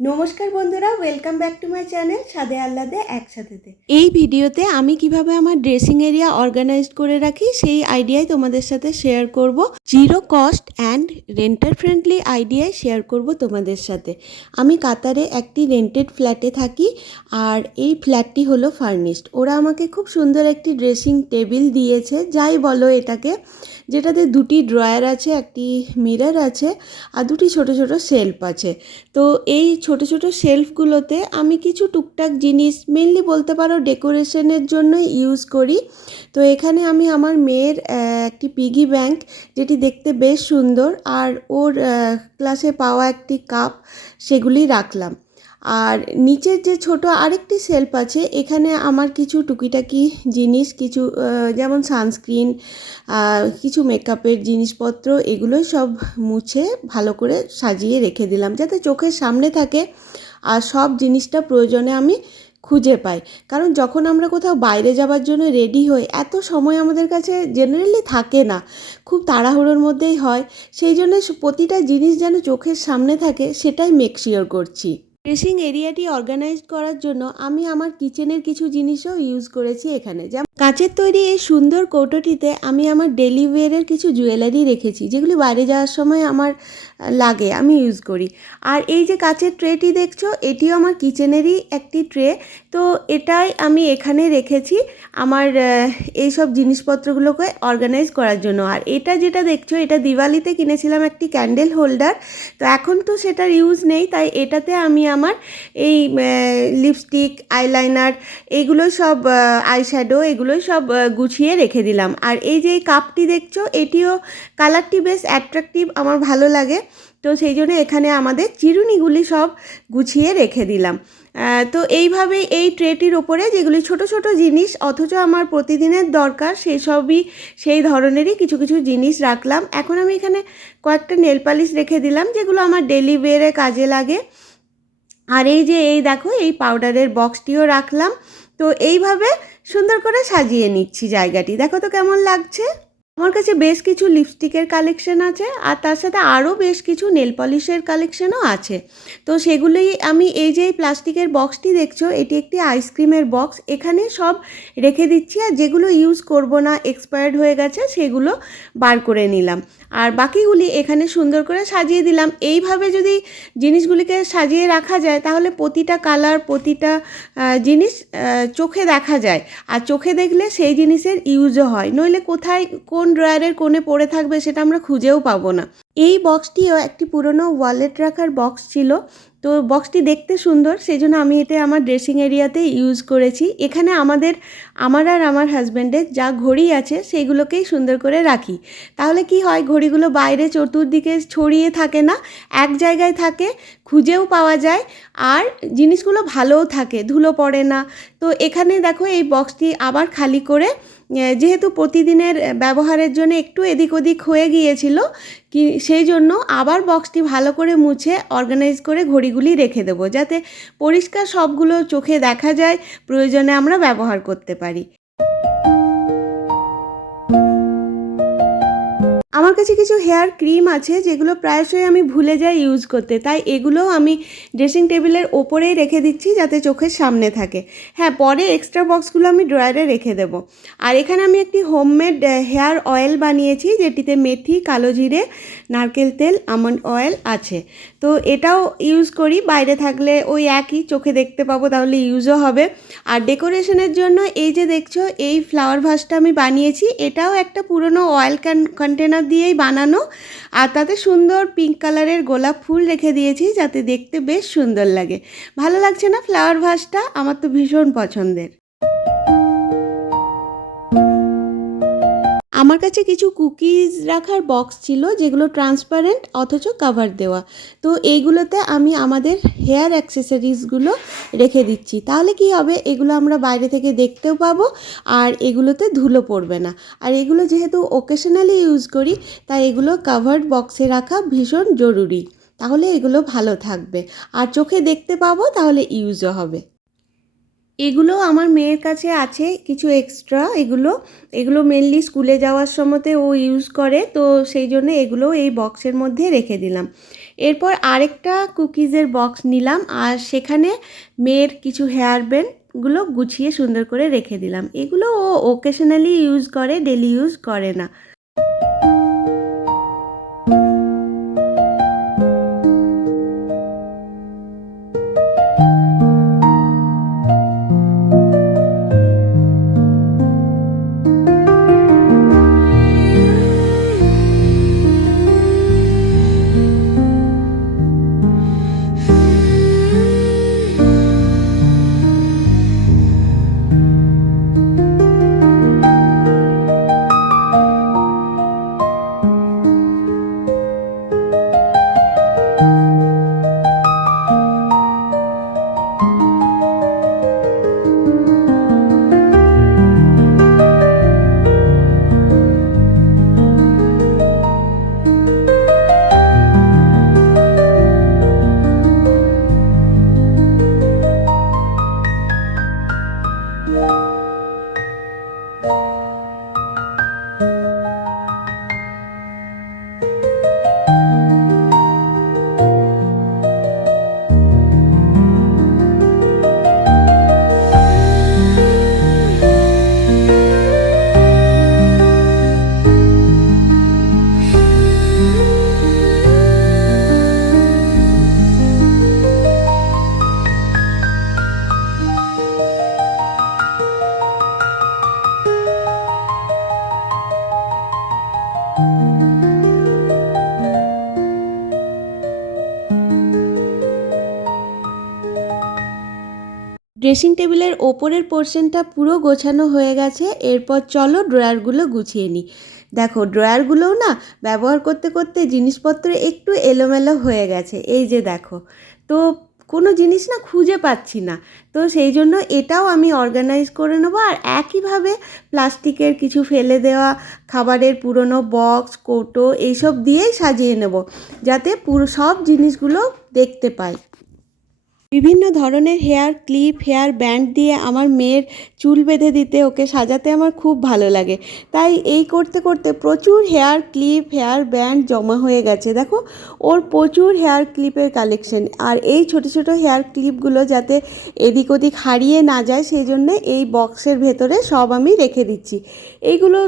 নমস্কার বন্ধুরা, welcome back to my channel স্বাদে আহ্লাদে একসাথেতে। এই ভিডিওতে আমি কিভাবে আমার ড্রেসিং এরিয়া অর্গানাইজ করে রাখি সেই আইডিয়াই তোমাদের সাথে শেয়ার করব। Zero cost and renter friendly আইডিয়ায় শেয়ার করব তোমাদের সাথে। আমি কাতারে একটি রেন্টেড ফ্ল্যাটে থাকি আর এই ফ্ল্যাটটি হলো ফার্নিশড। ওরা আমাকে খুব সুন্দর একটি ড্রেসিং টেবিল দিয়েছে, যাই বলো এটাকে, যেটাতে দুটি ড্রয়ার আছে, একটি মিরর আছে আর দুটি ছোট ছোট শেলফ আছে। তো এই ছোট ছোট শেলফগুলোতে আমি কিছু টুকটাক জিনিস, মেনলি বলতে পারো ডেকোরেশনের জন্য ইউজ করি। তো এখানে আমি আমার মেয়ের একটি পিগি ব্যাংক, যেটি দেখতে বেশ সুন্দর, আর ওর ক্লাসে পাওয়া একটি কাপ, সেগুলি রাখলাম। আর নিচের যে ছোট আরেকটি শেলফ আছে, এখানে আমার কিছু টুকিটাকি জিনিস, কিছু যেমন সানস্ক্রিন, কিছু মেকআপের জিনিসপত্র, এগুলোই সব মুছে ভালো করে সাজিয়ে রেখে দিলাম, যাতে চোখের সামনে থাকে আর সব জিনিসটা প্রয়োজনে আমি খুঁজে পাই। কারণ যখন আমরা কোথাও বাইরে যাবার জন্য রেডি হই, এত সময় আমাদের কাছে জেনারেলি থাকে না, খুব তাড়াহুড়োর মধ্যেই হয়। সেই জন্য প্রতিটা জিনিস যেন চোখের সামনে থাকে, সেটাই মেক শিওর করছি। ড্রেসিং এরিয়াটি অর্গানাইজ করার জন্য আমি আমার কিচেনের কিছু জিনিসও ইউজ করেছি এখানে। যেমন কাঁচের তৈরি এই সুন্দর কৌটোটিতে আমি আমার ডেলি ওয়্যারের কিছু জুয়েলারি রেখেছি, যেগুলি বাইরে যাওয়ার সময় আমার লাগে, আমি ইউজ করি। আর এই যে কাঁচের ট্রেটি দেখছো, এটিও আমার কিচেনেরই একটি ট্রে। তো এটাই আমি এখানে রেখেছি আমার এই সব জিনিসপত্রগুলোকে অর্গানাইজ করার জন্য। আর এটা যেটা দেখছো, এটা দিওয়ালিতে কিনেছিলাম একটি ক্যান্ডেল হোল্ডার। তো এখন তো সেটার ইউজ নেই, তাই এটাতে আমি আমার এই লিপস্টিক, আইলাইনার, এগুলো সব, আইশ্যাডো, এগুলোই সব গুছিয়ে রেখে দিলাম। আর এই যে কাপটি দেখছো, এটিও কালারটি বেশ অ্যাট্রাকটিভ, আমার ভালো লাগে। তো সেই জন্য এখানে আমাদের চিরুনিগুলি সব গুছিয়ে রেখে দিলাম। তো এইভাবে এই ট্রেটির ওপরে যেগুলি ছোট ছোট জিনিস, অথচ আমার প্রতিদিনের দরকার, সেসবই সেই ধরনেরই কিছু কিছু জিনিস রাখলাম। এখন আমি এখানে কয়েকটা নেল পালিশ রেখে দিলাম, যেগুলো আমার ডেলি ওয়্যারে কাজে লাগে। আর এই যে এই দেখো, এই পাউডারের বক্সটিও রাখলাম। তো এইভাবে সুন্দর করে সাজিয়ে নিচ্ছি জায়গাটি। দেখো তো কেমন লাগছে। আমার কাছে বেশ কিছু লিপস্টিকের কালেকশন আছে, আর তার সাথে আরও বেশ কিছু নেল পলিশের কালেকশনও আছে। তো সেগুলোই আমি, এই যে প্লাস্টিকের বক্সটি দেখছো, এটি একটি আইসক্রিমের বক্স, এখানে সব রেখে দিচ্ছি। আর যেগুলো ইউজ করব না, এক্সপায়ার্ড হয়ে গেছে, সেগুলো বার করে নিলাম। আর বাকিগুলি এখানে সুন্দর করে সাজিয়ে দিলাম। এইভাবে যদি জিনিসগুলিকে সাজিয়ে রাখা যায়, তাহলে প্রতিটা কালার, প্রতিটা জিনিস চোখে দেখা যায়। আর চোখে দেখলে সেই জিনিসের ইউজও হয়, নইলে কোথায় কোন ড্রয়ারের কোণে পড়ে থাকবে সেটা আমরা খুঁজেও পাবো না। এই বক্সটিও একটি পুরনো ওয়ালেট রাখার বক্স ছিল। তো বক্সটি দেখতে সুন্দর, সেই জন্য আমি এটা আমার ড্রেসিং এরিয়াতে ইউজ করেছি। এখানে আমার আর আমার হাজব্যান্ডের যা ঘড়ি আছে, সেইগুলোকেই সুন্দর করে রাখি। তাহলে কি হয়, ঘড়িগুলো বাইরে চতুর্দিকে ছড়িয়ে থাকে না, এক জায়গায় থাকে, খুঁজেও পাওয়া যায়, আর জিনিসগুলো ভালোও থাকে, ধুলো পড়ে না। তো এখানে দেখো, এই বক্সটি আবার খালি করে, যেহেতু প্রতিদিনের ব্যবহারের জন্য একটু এদিক ওদিক হয়ে গিয়েছিল, সেই জন্য আবার বক্সটি ভালো করে মুছে অর্গানাইজ করে ঘড়িগুলি রেখে দেবো, যাতে পরিষ্কার সবগুলো চোখে দেখা যায়, প্রয়োজনে আমরা ব্যবহার করতে পারি। আমার কাছে কিছু হেয়ার ক্রিম আছে, যেগুলো প্রায়শই আমি ভুলে যাই ইউজ করতে, তাই এগুলোও আমি ড্রেসিং টেবিলের ওপরেই রেখে দিচ্ছি, যাতে চোখের সামনে থাকে। হ্যাঁ, পরে এক্সট্রা বক্সগুলো আমি ড্রয়ারে রেখে দেব। আর এখানে আমি একটি হোমমেড হেয়ার অয়েল বানিয়েছি, যেটিতে মেথি, কালো জিরে, নারকেল তেল, আমন্ড অয়েল আছে। তো এটাও ইউজ করি, বাইরে থাকলে ওই একই, চোখে দেখতে পাবো, তাহলে ইউজও হবে। আর ডেকোরেশনের জন্য এই যে দেখছো, এই ফ্লাওয়ার ভাসটা আমি বানিয়েছি, এটাও একটা পুরনো অয়েল কন্টেনার দিয়েই বানানো। আর তাতে সুন্দর পিঙ্ক কালারের গোলাপ ফুল রেখে দিয়েছি, যাতে দেখতে বেশ সুন্দর লাগে। ভালো লাগছে না ফ্লাওয়ার ভাসটা? আমার তো ভীষণ পছন্দের। আমার কাছে কিছু কুকিজ রাখার বক্স ছিল, যেগুলো ট্রান্সপারেন্ট অথচ কভার দেওয়া। তো এইগুলোতে আমি আমাদের হেয়ার অ্যাক্সেসরিজগুলো রেখে দিচ্ছি। তাহলে কি হবে, এগুলো আমরা বাইরে থেকে দেখতেও পাবো, আর এগুলোতে ধুলো পড়বে না। আর এগুলো যেহেতু ওকেশনালি ইউজ করি, তাই এগুলো কভার্ড বক্সে রাখা ভীষণ জরুরি। তাহলে এগুলো ভালো থাকবে, আর চোখে দেখতে পাবো, তাহলে ইউজও হবে। এগুলো আমার মেয়ের কাছে আছে কিছু এক্সট্রা, এগুলো মেনলি স্কুলে যাওয়ার সময়তে ও ইউজ করে, তো সেই জন্য এগুলো এই বক্সের মধ্যে রেখে দিলাম। এরপর আরেকটা কুকিজের বক্স নিলাম আর সেখানে মেয়ের কিছু হেয়ার ব্যান্ডগুলো গুছিয়ে সুন্দর করে রেখে দিলাম। এগুলো ও ওকেশনালি ইউজ করে, ডেলি ইউজ করে না। ড্রেসিং টেবিলের ওপরের পোর্শনটা পুরো গোছানো হয়ে গেছে। এরপর চলো ড্রয়ারগুলো গুছিয়ে নিই। দেখো ড্রয়ারগুলোও না ব্যবহার করতে করতে জিনিসপত্র একটু এলোমেলো হয়ে গেছে, এই যে দেখো। তো কোনো জিনিস না খুঁজে পাচ্ছি না, তো সেই জন্য এটাও আমি অর্গানাইজ করে নেবো। আর একইভাবে প্লাস্টিকের কিছু ফেলে দেওয়া খাবারের পুরনো বক্স, কৌটো এইসব দিয়েই সাজিয়ে নেব, যাতে পুরো সব জিনিসগুলো দেখতে পাই। বিভিন্ন ধরনের হেয়ার ক্লিপ, হেয়ার ব্যান্ড দিয়ে আমার মেয়ের চুল বেঁধে দিতে, ওকে সাজাতে আমার খুব ভালো লাগে। তাই এই করতে করতে প্রচুর হেয়ার ক্লিপ, হেয়ার ব্যান্ড জমা হয়ে গেছে। দেখো ওর প্রচুর হেয়ার ক্লিপের কালেকশন। আর এই ছোট ছোট হেয়ার ক্লিপগুলো যাতে এদিক ওদিক হারিয়ে না যায়, সেই জন্যে এই বক্সের ভেতরে সব আমি রেখে দিচ্ছি। এইগুলো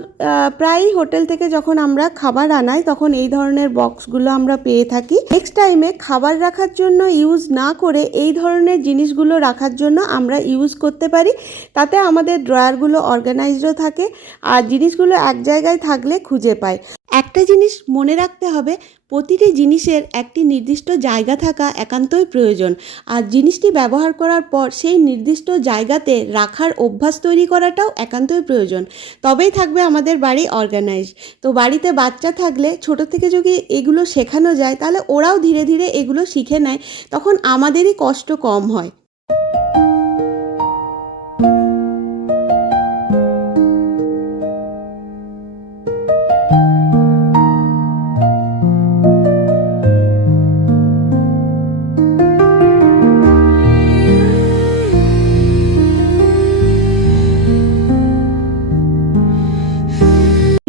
প্রায়ই হোটেল থেকে যখন আমরা খাবার আনাই তখন এই ধরনের বক্সগুলো আমরা পেয়ে থাকি। নেক্সট টাইমে খাবার রাখার জন্য ইউজ না করে এই ধরনের জিনিসগুলো রাখার জন্য আমরা ইউজ করতে পারি। তাতে আমাদের ড্রয়ারগুলো অর্গানাইজডও থাকে আর জিনিসগুলো এক জায়গায় থাকলে খুঁজে পায়। একটা জিনিস মনে রাখতে হবে, প্রতিটি জিনিসের একটি নির্দিষ্ট জায়গা থাকা একান্তই প্রয়োজন। আর জিনিসটি ব্যবহার করার পর সেই নির্দিষ্ট জায়গাতে রাখার অভ্যাস তৈরি করাটাও একান্তই প্রয়োজন, তবেই থাকবে আমাদের বাড়ি অর্গানাইজ। তো বাড়িতে বাচ্চা থাকলে ছোট থেকে যদি এগুলো শেখানো যায়, তাহলে ওরাও ধীরে ধীরে এগুলো শিখে নেয়, তখন আমাদেরই কষ্ট কম হয়।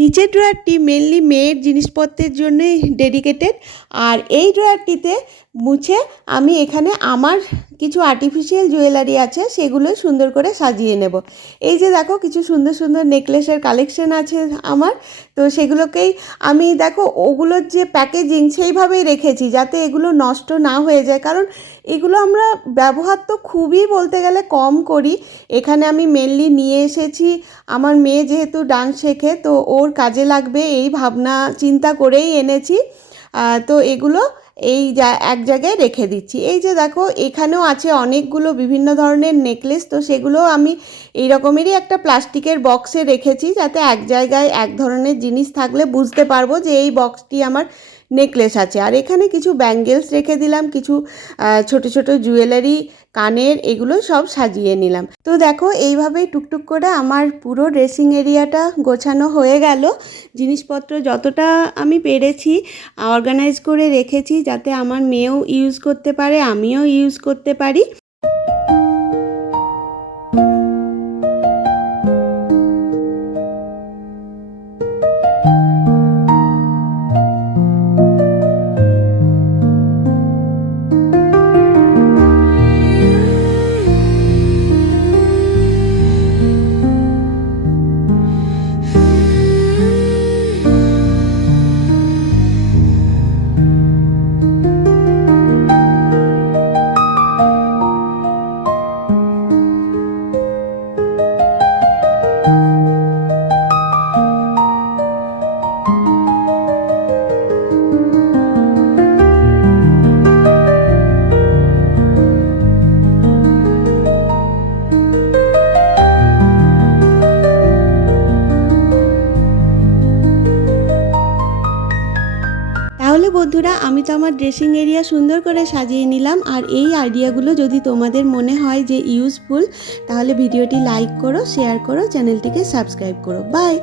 নিচের ড্রয়ারটি মেনলি মেয়ের জিনিসপত্রের জন্যই ডেডিকেটেড। আর এই ড্রয়ারটিতে মুছে আমি এখানে আমার কিছু আর্টিফিশিয়াল জুয়েলারি আছে সেগুলোই সুন্দর করে সাজিয়ে নেব। এই যে দেখো কিছু সুন্দর সুন্দর নেকলেসের কালেকশন আছে আমার, তো সেগুলোকেই আমি দেখো ওগুলোর যে প্যাকেজিং সেইভাবেই রেখেছি যাতে এগুলো নষ্ট না হয়ে যায়, কারণ এগুলো আমরা ব্যবহার তো খুবই বলতে গেলে কম করি। এখানে আমি মেনলি নিয়ে এসেছি, আমার মেয়ে যেহেতু ডান্স শেখে তো ওর কাজে লাগবে এই ভাবনা চিন্তা করেই এনেছি। তো এগুলো এই এক জায়গায় রেখে দিচ্ছি। এই যে দেখো এখানেও আছে অনেকগুলো বিভিন্ন ধরনের নেকলেস, তো সেগুলো আমি এই রকমেরই একটা প্লাস্টিকের বক্সে রেখেছি, যাতে এক জায়গায় এক ধরনের জিনিস থাকলে বুঝতে পারবো যে এই বক্সটি আমার নেকলেস আছে। আর এখানে কিছু ব্যাঙ্গেলস রেখে দিলাম, কিছু ছোট ছোট জুয়েলারি, কানের, এগুলো সব সাজিয়ে নিলাম। তো দেখো এইভাবেই টুকটুক করে আমার পুরো ড্রেসিং এরিয়াটা গোছানো হয়ে গেল। জিনিসপত্র যতটা আমি পেরেছি অর্গানাইজ করে রেখেছি, যাতে আমার মেয়েও ইউজ করতে পারে, আমিও ইউজ করতে পারি। তাহলে বন্ধুরা, আমি তো আমার ড্রেসিং এরিয়া সুন্দর করে সাজিয়ে নিলাম। আর এই আইডিয়াগুলো যদি তোমাদের মনে হয় যে ইউজফুল, তাহলে ভিডিওটি লাইক করো, শেয়ার করো, চ্যানেলটিকে সাবস্ক্রাইব করো। বাই।